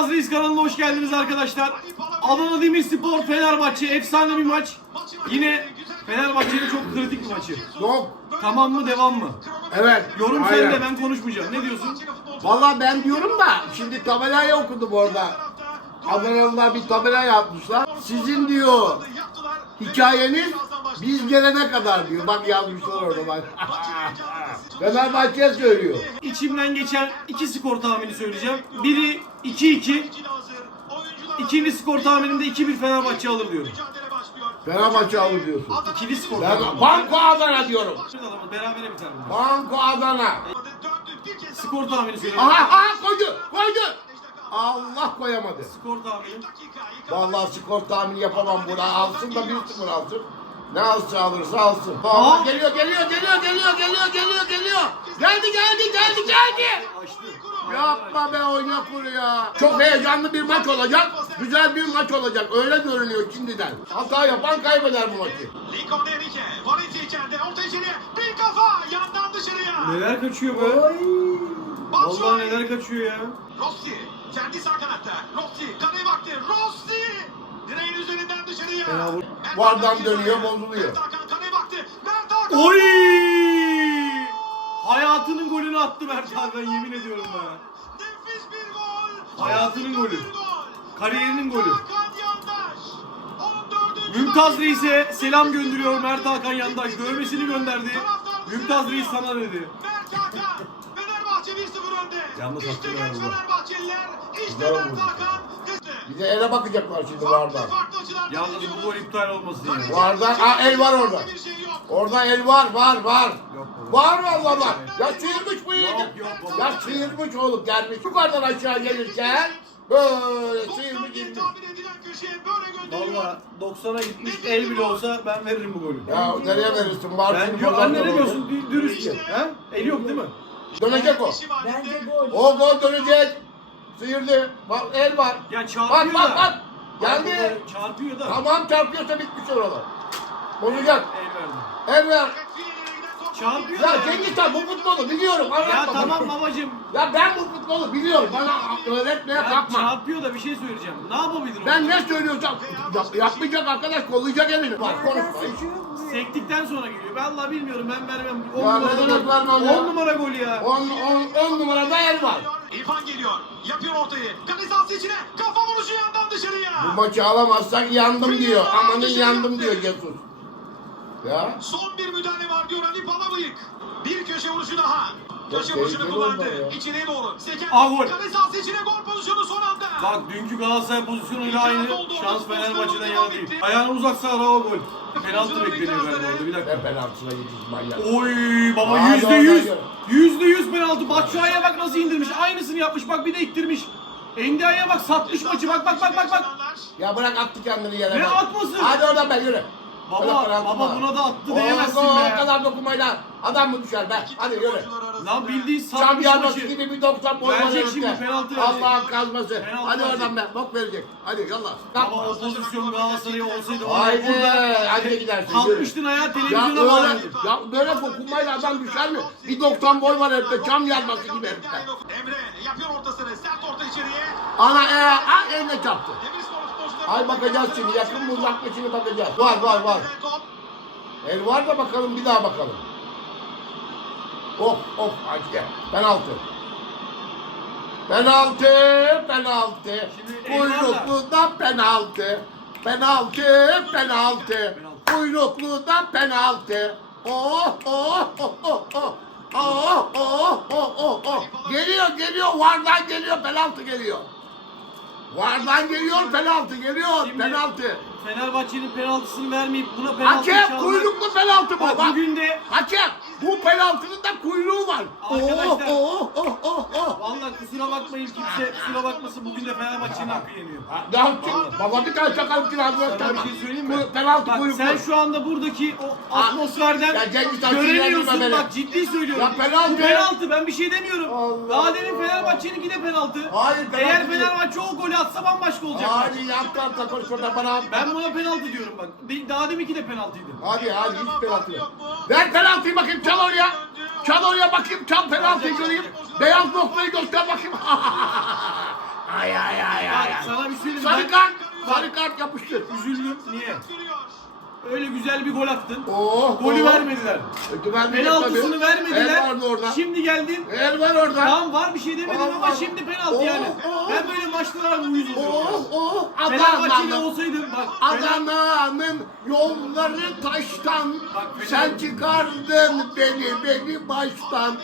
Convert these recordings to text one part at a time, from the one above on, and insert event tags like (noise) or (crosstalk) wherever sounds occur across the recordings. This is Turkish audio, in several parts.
Mümtaz Reis kanalına hoş geldiniz arkadaşlar. Adana Demirspor Fenerbahçe efsane bir maç. Yine Fenerbahçe'nin çok kritik bir maçı. Yok. Tamam mı devam mı? Evet. Yorum senin de ben konuşmayacağım. Ne diyorsun? Vallahi ben diyorum da şimdi tabelayı okudum orada. Adanalılar bir tabela yapmışlar. Sizin diyor hikayeniz biz gelene kadar diyor. Bak yazmışlar orada bak. (laughs) Fenerbahçe söylüyor. İçimden geçen iki skor tahmini söyleyeceğim. Biri 2-2. İkinci skor tahminimde 2-1 Fenerbahçe alır diyorum. Fenerbahçe alır diyorsun. İkili skor Ben tahmini. Banko Adana diyorum. Berabere biter bu. Banko Adana. Skor tahmini söylüyorum. Aha, aha koydu, koydu. Allah koyamadı. Skor tahmini. Vallahi skor tahmini yapamam buna. Alsın da 1-0 alsın. Ne alsa alırsa alsın. Aa. Geliyor, geliyor, geliyor, geliyor, geliyor, geliyor, geliyor. Geldi, geldi, geldi, geldi. Açtı. Yapma be oynak ya. Çok heyecanlı bir maç olacak. Güzel bir maç olacak. Öyle görünüyor şimdiden. Hata yapan kaybeder bu maçı. Lincoln Enrique, Valencia içeride, orta içeriye, bir kafa, yandan dışarıya. Neler kaçıyor be? Vallahi Batshuayi, neler kaçıyor ya. Rossi, kendi sağ kanatta, Rossi, kaleye baktı, Rossi! Direğin üzerinden dışarıya. Vardan dönüyor, bozuluyor. Mert Hakan kaleye baktı, Mert Hakan! Oy! Hayatının golünü attı Mert Hakan yemin ediyorum ben. Nefis bir gol! Hayatının golü. Kariyerinin golü. Hakan Yandaş. 14. Mümtaz Reis'e selam gönderiyor Mert Hakan Yandaş. Dövmesini gönderdi. Mümtaz Reis sana dedi. Mert Hakan. Fenerbahçe 1-0 önde. Yalnız işte genç. Fenerbahçeliler. İşte Mert. Hakan. Bir de ele bakacaklar şimdi Farklı Vardan. farklı açılardan Yalnız bu gol iptal olmasın yani. Vardan, aa el var orada. Yok. Orada el var, var, var. Yok. Var vallahi var. Ya sıyırmış bu Yok, yok baba. Ya sıyırmış oğlum gelmiş. Yukarıdan aşağı gelirken böyle sıyırmış 90 diye inmiş. tahmin edilen köşeye böyle gönderiyor. Valla 90'a gitmiş el bile olsa ben veririm bu golü. Ya nereye verirsin? Var Ben diyor anne ne diyorsun Dü- dürüstçe. Ha? El yok değil mi? Dönecek o. Bence gol. O gol dönecek. Sıyırdı. Bak el var. Ya Bak çarpıyor bak da. bak. Geldi. Çarpıyor da. Tamam çarpıyorsa bitmiş orada. Bozacak. El verdi. Çarpıyor Ya. Cengiz Han bu futbolu biliyorum. Ya Anlatma bana. tamam babacım. Ya ben bu futbolu biliyorum. Bana öğretmeye Ya kalkma. çarpıyor da bir şey söyleyeceğim. Ne yapabilir o? Ben ne söylüyorsam yap, yapmayacak arkadaş kollayacak elini. Bak konuşma. hiç. Sektikten sonra geliyor. Ben Allah bilmiyorum ben vermem. 10 Ya numara demek vermem ya? 10 numara gol ya. On, on, on numarada el var. İrfan geliyor. Yapıyor ortayı. Kale sahası içine. Kafa vuruşu yandan dışarıya. Bu maçı alamazsak yandım diyor. Amanın yandım diyor Jesus. Ya. Son bir müdahale var diyor Ali Palabıyık. Bir köşe vuruşu daha. Köşe vuruşunu kullandı. İçine doğru. Seken. Aa, gol. Kale sahası içine gol pozisyonu son anda. Bak dünkü Galatasaray pozisyonuyla aynı şans Fenerbahçe'den yana değil. Ayağını uzatsa araba gol. Penaltı bekleniyor galiba orada bir dakika. Ben penaltısına gideceğiz manyak. Oy baba yüzde yüz. Yüzde yüz penaltı. Batshuayi'ye bak nasıl indirmiş. Aynısını yapmış bak bir de ittirmiş. Endia'ya bak satmış maçı bak bak bak bak bak. Ya bırak attı kendini yere. Ne bak. atması? Hadi oradan ben yürü. Baba, baba buna da attı diyemezsin o, be. O kadar dokunmayla adam mı düşer be? Hadi yürü. Lan bildiğin yarması maçı. gibi bir 90 boy var Verecek şimdi, penaltı verecek. Allah'ın kazması. Penaltı Hadi verecek. oradan be. Bok verecek. Hadi yallah. Baba o pozisyon Galatasaray'a olsaydı Haydi. burada Hadi gidersin. kalkmıştın ayağa Ya televizyona bağlanırdın. ya böyle dokunmayla adam düşer mi? Bir 90 boy var herifte. Çam yarması gibi herifte. Emre yapıyor ortasını. Sert orta içeriye. Ana e, a, eline çarptı. Futbolcuları- Ay bakacağız şimdi. Yakın mı uzak mı şimdi bakacağız. Var var var. El var da bakalım bir daha bakalım. Of of hadi gel. Penaltı. Penaltı, penaltı. Şimdi el var da- Kuyruklu da penaltı. Penaltı, penaltı. Kuyruklu da penaltı. Oh oh oh oh oh. Oh oh oh oh oh. Geliyor geliyor vardan geliyor penaltı geliyor. Vardan geliyor penaltı geliyor Şimdi penaltı. Fenerbahçe'nin penaltısını vermeyip buna penaltı Hakem çalmak- kuyruklu penaltı bu. Bak Bak. bugün de Hakem bu penaltının da kuyruğu var. Arkadaşlar- Oh oh oh oh. Vallahi kusura bakmayın kimse kusura bakmasın bugün de Fenerbahçe'nin hakkı yeniyor. Ya kim? Baba bir tane çakal kirasına Sana bir şey söyleyeyim mi? Bu penaltı Bak kuyruklu. sen şu anda buradaki o atmosferden Ya Cengiz göremiyorsun beni. bak ciddi söylüyorum. Ya penaltı. Bu penaltı ben bir şey demiyorum. Allah Daha demin. Fenerbahçe'ninki de penaltı. Hayır, penaltı Eğer değil. Fenerbahçe o golü atsa bambaşka olacak. maç. Hadi yaptı atla koş orada bana. Ben buna penaltı diyorum bak. De- Daha deminki de penaltıydı. Hadi hadi hiç penaltı yok. Ver penaltıyı bakayım çal oraya. Çal oraya bakayım çal penaltıyı göreyim. Beyaz noktayı göster bakayım. (laughs) Ay ay ay ay. ay. Sana bir söyleyeyim. Sarı kart. Sarı kart yapıştır. Üzüldüm. Niye? Öyle güzel bir gol attın. Oh, Golü oh. vermediler. Vermeyecek Penaltısını tabii. vermediler. El vardı orada. Şimdi geldin. El var orada. Tamam var bir şey demedim Allah ama Allah. şimdi penaltı Oh, yani. oh. Ben böyle maçlara uyuz Oh oluyorum. oh Fenerbahçeli Adana'nın. olsaydım bak. Adana'nın yolları taştan. Bak, Sen çıkardın beni beni baştan.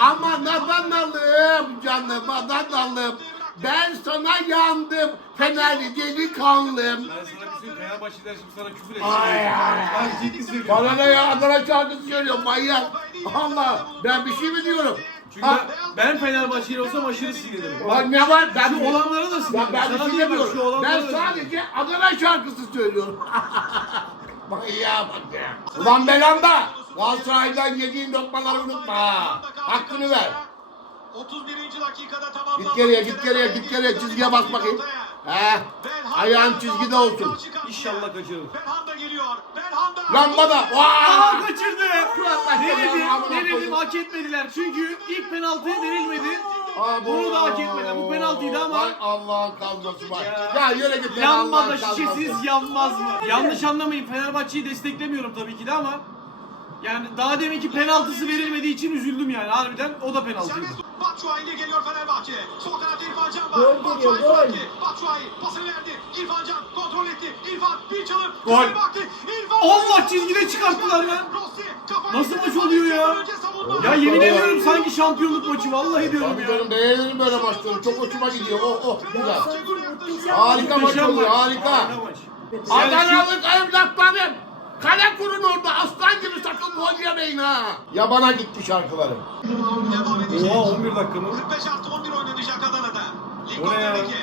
Aman Adanalım canım Adanalım. Ben sana yandım Fenerli delikanlım. Ben sana şey Fenerbahçeliler şimdi sana küfür edecek. Ay, ay, ay. Bak ciddi söylüyorum. Bana ne ya Adana şarkısı söylüyor manyak. Allah ben bir şey mi diyorum? Çünkü Ha, ben, ben Fenerbahçeli olsam aşırı sinirlenirim. Bak ne var? Ben Şu olanlara da Ben, sinirlenirim. ben bir Sana şey değil bak, şu demiyorum. olanlara Ben da sadece Adana şarkısı söylüyorum. (laughs) Manyağa bak ya. Ulan belanda. Galatasaray'dan yediğin lokmaları unutma ha. Hakkını ver. 31. dakikada tamamlandı. Git geriye git geriye git geriye çizgiye bak bakayım. He. Ayağın çizgide olsun. İnşallah kaçırır. Belhanda geliyor. Belhanda. Lambada. Aa kaçırdı. Ne dedim? Ne dedim? Hak etmediler. Çünkü ilk penaltı verilmedi. Bunu da hak etmediler. Bu penaltıydı ama Vay Allah'ın kazması var. Ya yürü git. lan Yanma Allah'ın da kazması. şişesiz yanmaz mı? Yanlış anlamayın Fenerbahçe'yi desteklemiyorum tabii ki de ama yani daha deminki penaltısı verilmediği için üzüldüm yani harbiden o da penaltıydı. Batshuayi ile geliyor Fenerbahçe. Sol kanat İrfan Can var. Gol geliyor, gol. Batshuayi pasını verdi. İrfan Can kontrol etti. İrfan bir çalım. Gol. Baktı. İrfan Allah, çizgide çıkarttılar kafayı Nasıl maç oluyor ya? Ya yemin ediyorum sanki şampiyonluk maçı vallahi diyorum Tabii ya. canım beğenirim böyle maçları. Çok hoşuma gidiyor. Oh oh güzel. Harika maç oluyor harika. Adanalık evlatlarım. Kale kurun orada aslan gibi sakın gol yemeyin ha. Yabana gitti şarkılarım. Oha 11 dakika mı? 45 artı 11 oynanacak Adana'da. O ne ya? Lincoln'daki.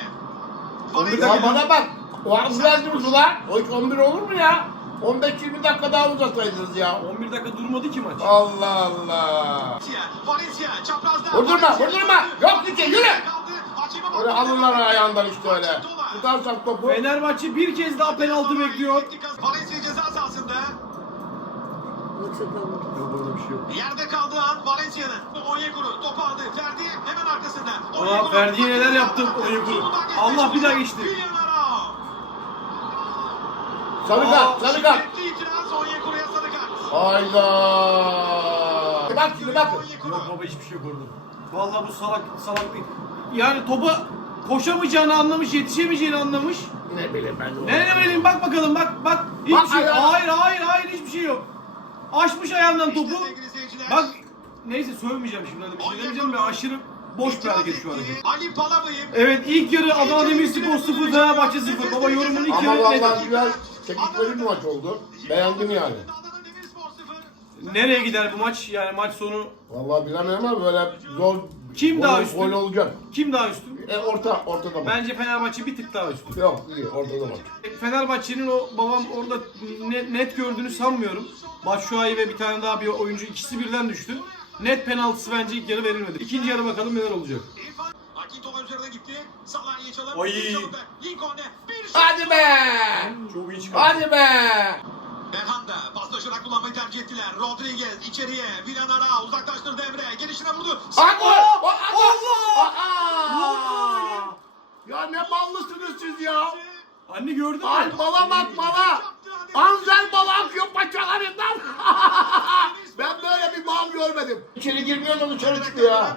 11 Ya dakika. bana bak. O az verdiniz ulan. O hiç 11 olur mu ya? 15-20 dakika daha uzatsaydınız ya. 11 dakika durmadı ki maç. Allah Allah. Valencia, çaprazda. Vurdurma, vurdurma. Yok Dike, yürü. Öyle alırlar ayağından işte öyle. Tutarsak topu. Fenerbahçe bir kez daha penaltı bekliyor. Yok burada bir şey yok. Yerde kaldığı an Valencia'nın. Onyekuru topu aldı. Ferdi hemen arkasında. Aa, Ferdi'ye neler yaptın Onyekuru? Allah bir daha geçti. Sarı kart, sarı. Hayda. Bak şimdi bak. Yok baba hiçbir şey yok orada. Vallahi bu salak salak değil. Yani topa koşamayacağını anlamış, yetişemeyeceğini anlamış. Ne bileyim ben. Ne ne bileyim bak bakalım bak bak. Hiçbir Bak şey. Hayır hayır hayır hiçbir şey yok. Açmış ayağından topu. Bak neyse sövmeyeceğim şimdi hadi bir şey demeyeceğim de aşırı boş bir hareket şu hareket. Ali Palabıyım. Evet ilk yarı Adana Demirspor 0 Fenerbahçe 0. Baba yorumun ilk Ama yarı net. vallahi güzel çekikleri bir maç oldu. Beğendim yani. Adana Demirspor 0. Nereye gider bu maç? Yani maç sonu Vallahi bilemiyorum ama böyle zor Kim daha üstün? Gol olacak. kim daha üstün? E, orta, ortada maç. Bence Fenerbahçe bir tık daha üstün. Yok iyi ortada maç. Fenerbahçe'nin o babam orada net, net gördüğünü sanmıyorum. Batshuayi ve bir tane daha bir oyuncu ikisi birden düştü. Net penaltısı bence ilk yarı verilmedi. İkinci yarı bakalım neler olacak. İrfan Akintola üzerine gitti. Salah'ı çalım. Ay. Çalımda. Lincoln'e bir şut. Hadi be! Çok iyi çıkardı. Hadi be! Berhanda paslaşarak kullanmayı tercih ettiler. Rodriguez içeriye. Villanara uzaklaştırdı Emre. Gelişine vurdu. Allah! Aa! Ya ne ballısınız siz ya? Anne gördün mü? Ay bala bak bala! Anzel bala akıyor paçalarından! (laughs) ben böyle bir bal görmedim. İçeri girmiyor da dışarı çıkıyor ya.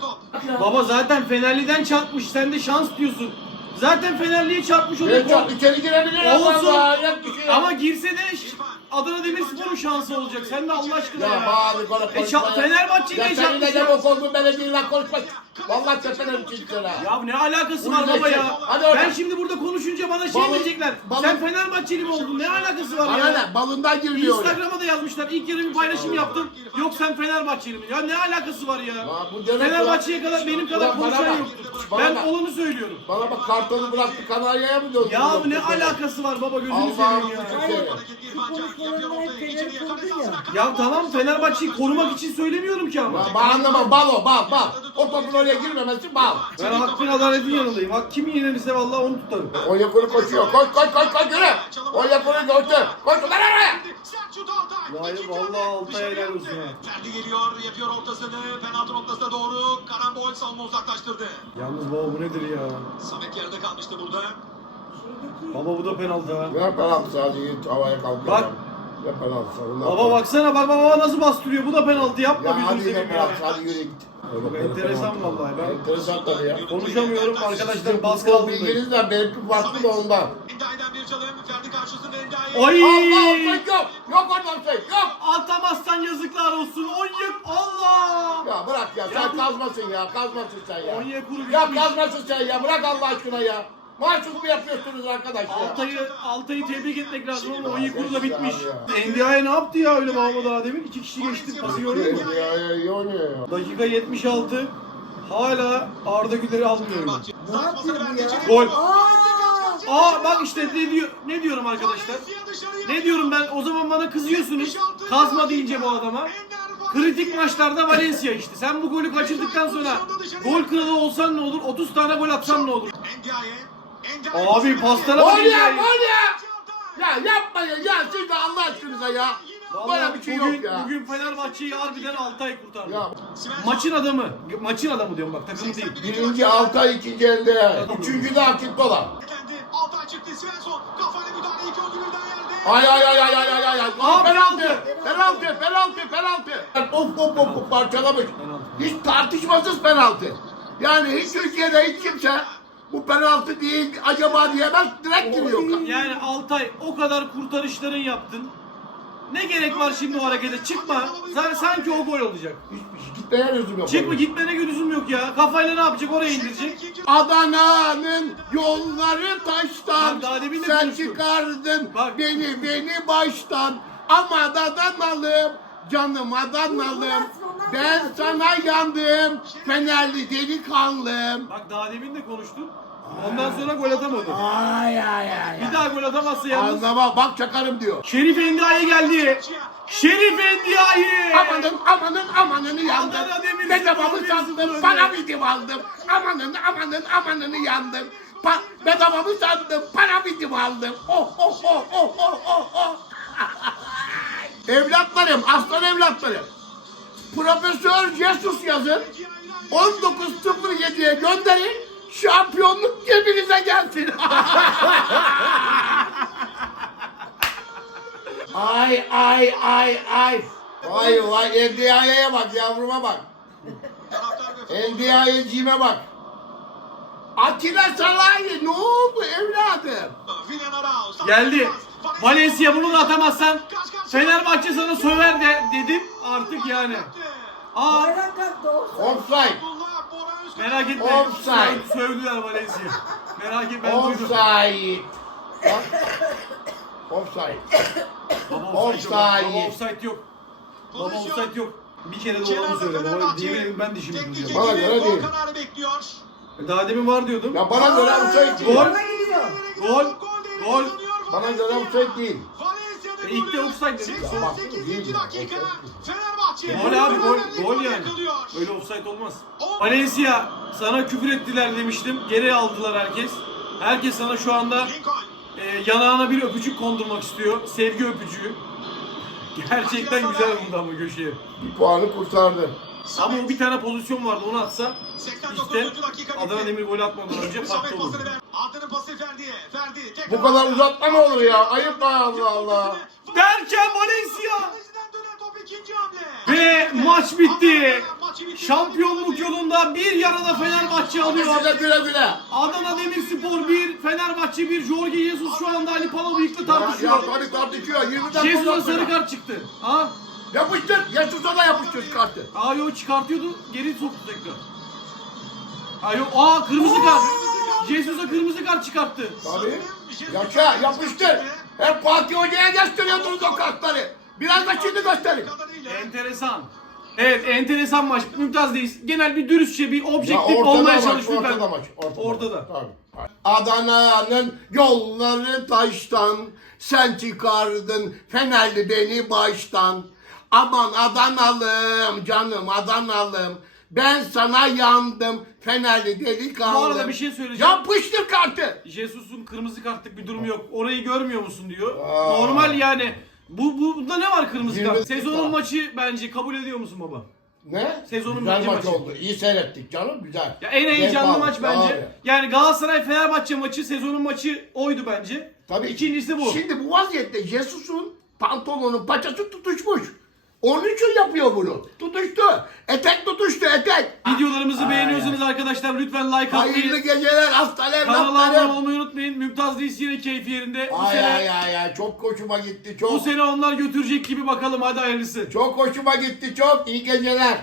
Baba zaten Fenerli'den çarpmış. Sen de şans diyorsun. Zaten Fenerli'ye çarpmış oluyor. çok içeri girebilir ya Olsun. şey. Ama girse de Adana Demirspor'un şansı olacak. Sen de Allah aşkına Ya ya. bari bana E, konuşma ça- Fenerbahçe'yle Ya senin de çarpmışlar. demok olduğun belediyeyle konuşma. Vallahi çizgi ha. Ya ne alakası var baba ya? Hadi oradan. Ben şimdi burada konuşunca bana şey diyecekler. Sen Fenerbahçeli mi oldun? Ne alakası var Bana ya? ne? Balından girmiyor oraya. Instagram'a da yazmışlar. İlk yarı bir paylaşım yaptım. Yok sen Fenerbahçeli mi? Ya ne alakası var ya? Ya bu demek Fenerbahçe'ye kadar benim kadar Ulan bana konuşan bak. yoktur. Bana Ben bak. olanı söylüyorum. Bana bak kartalı bıraktı Kanarya'ya mı döndü? Ya ne alakası var baba gözünü Allah'ım seveyim ya. Şu konuşmalarını hep Fener sordu ya. Ya tamam Fenerbahçe'yi korumak için söylemiyorum ki ama. Ya ben anlamam bal o bal bal. O topun oraya girmemesi bal. Ben hakkın adaletin yanındayım. Hak kim yenilirse vallahi onu tutarım. Onyekuru koşuyor. Koş koş koş koş yürü. Onyekuru gördü. Koş lan oraya. İkinci vallahi hamle Altay dışarı helal yaptı. olsun ha. Ferdi geliyor, yapıyor ortasını. Penaltı noktasına doğru. Karambol savunma uzaklaştırdı. Yalnız baba bu nedir ya? Samet yarıda kalmıştı burada. Baba bu da penaltı ha. Ne penaltısı hadi git havaya kalkıyor. Bak. Ne? Bunlar Baba penaltı. baksana bak baba nasıl bastırıyor. Bu da penaltı yapma Ya gözünü seveyim ya. hadi yürü git. Çok enteresan vallahi ben. Enteresan tabii ya. Konuşamıyorum arkadaşlar baskı Futbol altındayım. bilginiz de benimki farklı da ondan. Endia'dan bir çalım. Ferdi karşısında Endia'ya. Ay! Allah offside yok. Yok orada offside yok. Atamazsan yazıklar olsun. Onyek Allah! Ya bırak ya sen bu- kazmasın ya kazmasın sen ya. Onyekuru Ya bitmiş. kazmasın sen ya bırak Allah aşkına ya. Mahsus mu yapıyorsunuz arkadaş ya? Altay'ı Altay'ı tebrik etmek lazım ama Onyekuru da Ya, bitmiş. ya. NDI'ye ne yaptı ya öyle Mahmut daha demin? İki kişi geçti pası gördün mü? Ya ya iyi oynuyor ya. Dakika 76. Hala Arda Güler'i almıyorum. Fenerbahçe. Ne yapıyor ya? Gol. Aa! Bak işte ne diyor ne diyorum arkadaşlar? Ne diyorum ben? O zaman bana kızıyorsunuz. Kazma deyince bu adama. Kritik maçlarda Valencia işte. Sen bu golü kaçırdıktan sonra gol kralı olsan ne olur? 30 tane gol atsan ne olur? Abi bak Gol ya gol ya. Ya yapmayın ya siz de Allah aşkınıza ya. Böyle bir şey bugün, yok ya. bugün Fenerbahçe'yi harbiden Altay kurtardı. Ya Maçın adamı. Maçın adamı diyorum bak takım değil. birinci Altay ikinci elde. Üçüncü de Akit. Kendi Altay çıktı Svensson. Kafayla müdahale iki öldürüldü yerde. Ay ay ay ay ay ay ay ay. Aa, penaltı, penaltı, penaltı, penaltı. Of of of of parçalamış. Hiç tartışmasız penaltı. Yani hiç Türkiye'de hiç kimse bu penaltı değil acaba diyemez direkt giriyor. Yani Altay o kadar kurtarışların yaptın. Ne gerek var şimdi o harekete? Çıkma. Zaten sanki o gol olacak. Hiçbir şey gitmeye lüzum yok. Çıkma gitmene lüzum yok ya. Kafayla ne yapacak oraya indirecek. Adana'nın yolları taştan Bak, daha demin de sen konuştuk. çıkardın Bak. beni beni baştan aman Adanalım canım Adanalım ben sana yandım Fenerli delikanlım. Bak daha demin de konuştun. Ondan sonra gol atamadı. Ay ay ay Bir daha gol atamazsa yalnız. Anlama bak çakarım diyor. Şerif Endiaye geldi. Şerif Endiaye. Amanın amanın amanını yandım. Adana Demirspor Bedavamı bir sandım sıfır para bitim aldım Amanın amanın amanını yandım. Pa Bedavamı sandım para bitim aldım Oh oh oh oh oh oh oh. (laughs) Evlatlarım aslan evlatlarım Profesör Jesus yazın 19.07'ye gönderin şampiyonluk cebinize gelsin. (laughs) ay ay ay ay. Vay vay NDI'ye bak yavruma bak. NDI'cime bak. Atilla Salahi ne oldu evladım? Geldi. Valencia bunu da atamazsan Fenerbahçe sana söver de dedim artık yani. Aa Bayrak kalktı. Offside. merak etme. Offside. (laughs) Sövdüler Valencia. Merak etme ben duydum. Offside. (laughs) Offside. Baba Offside. offside yok. Baba offside yok. Baba offside yok. Bir kere de olanı söyle. Baba yemin ederim ben dişimi tutacağım. Bana göre değil. bekliyor. Daha demin var diyordum. Ya bana göre offside değil. Gol. Gidiyor. Gol. Gol. Bana göre offside değil. E, ilk de offside dedik. 88. dakika. Fenerbahçe. Gol abi gol. Gol yani. Öyle offside olmaz. Valencia sana küfür ettiler demiştim. Geri aldılar herkes. Herkes sana şu anda e, yanağına bir öpücük kondurmak istiyor. Sevgi öpücüğü. Gerçekten güzel vurdu ama köşeye. Bir puanı kurtardı. Ama o bir tane pozisyon vardı onu atsa 89. işte. Adana Demir gol atmadan önce farklı pasını Adnan'ın pası Ferdi'ye. Ferdi. tekrar- Bu kadar uzatma mı olur ya? Ayıp be Allah Allah. Derken Valencia Kalesinden dönen top ikinci hamle. ve maç bitti. Şampiyonluk yolunda bir yarıda Fenerbahçe alıyor. Size güle güle. Adana Demirspor 1, Fenerbahçe 1, Jorge Jesus şu anda Ali Palabıyık'la Ya, ya tartışıyor. tabii tartışıyor. 20 dakika Jesus'a uzatma. sarı kart çıktı. Ha? Yapıştır. Jesus'a da yapıştır kartı. Aa yok çıkartıyordu, geri soktu tekrar. Aa yok, aa kırmızı kart. Jesus'a kırmızı kart çıkarttı. Tabii. Yaşa yapıştır. Hep Fatih Hoca'ya gösteriyordunuz o kartları. Biraz da şimdi gösterin. Enteresan. Evet enteresan maç. Mümtaz'dayız. Genel bir dürüstçe bir objektif olmaya maç, çalıştık ben. ortada maç. Ortada. Ortada. Tabii. Adana'nın yolları taştan, sen çıkardın Fenerli beni baştan. Aman Adanalım, canım Adanalım, ben sana yandım Fenerli delikanlım. Bu arada bir şey söyleyeceğim. Yapıştır kartı. Jesus'un kırmızı kartlık bir durumu yok. Orayı görmüyor musun diyor. Aa. Normal yani. Bu, bu bunda ne var kırmızı kart? Sezonun maçı bence kabul ediyor musun baba? Ne? Sezonun güzel bence maç maçı. oldu. İyi seyrettik canım güzel. Ya en heyecanlı Zevk maç aldık, bence. abi. Yani Galatasaray Fenerbahçe maçı sezonun maçı oydu bence. Tabii. İkincisi bu. Şimdi bu vaziyette Jesus'un pantolonun paçası tutuşmuş. Onun için yapıyor bunu. Tutuştu. Etek tutuştu etek. Videolarımızı Ay, beğeniyorsanız arkadaşlar lütfen like Hayırlı atmayı, geceler aslan kanala abone olmayı unutmayın. Mümtaz Reis yine keyfi yerinde. Bu Ay sene, ay ay ay çok hoşuma gitti bu çok. sene onlar götürecek gibi bakalım hadi hayırlısı. Çok hoşuma gitti çok. İyi geceler.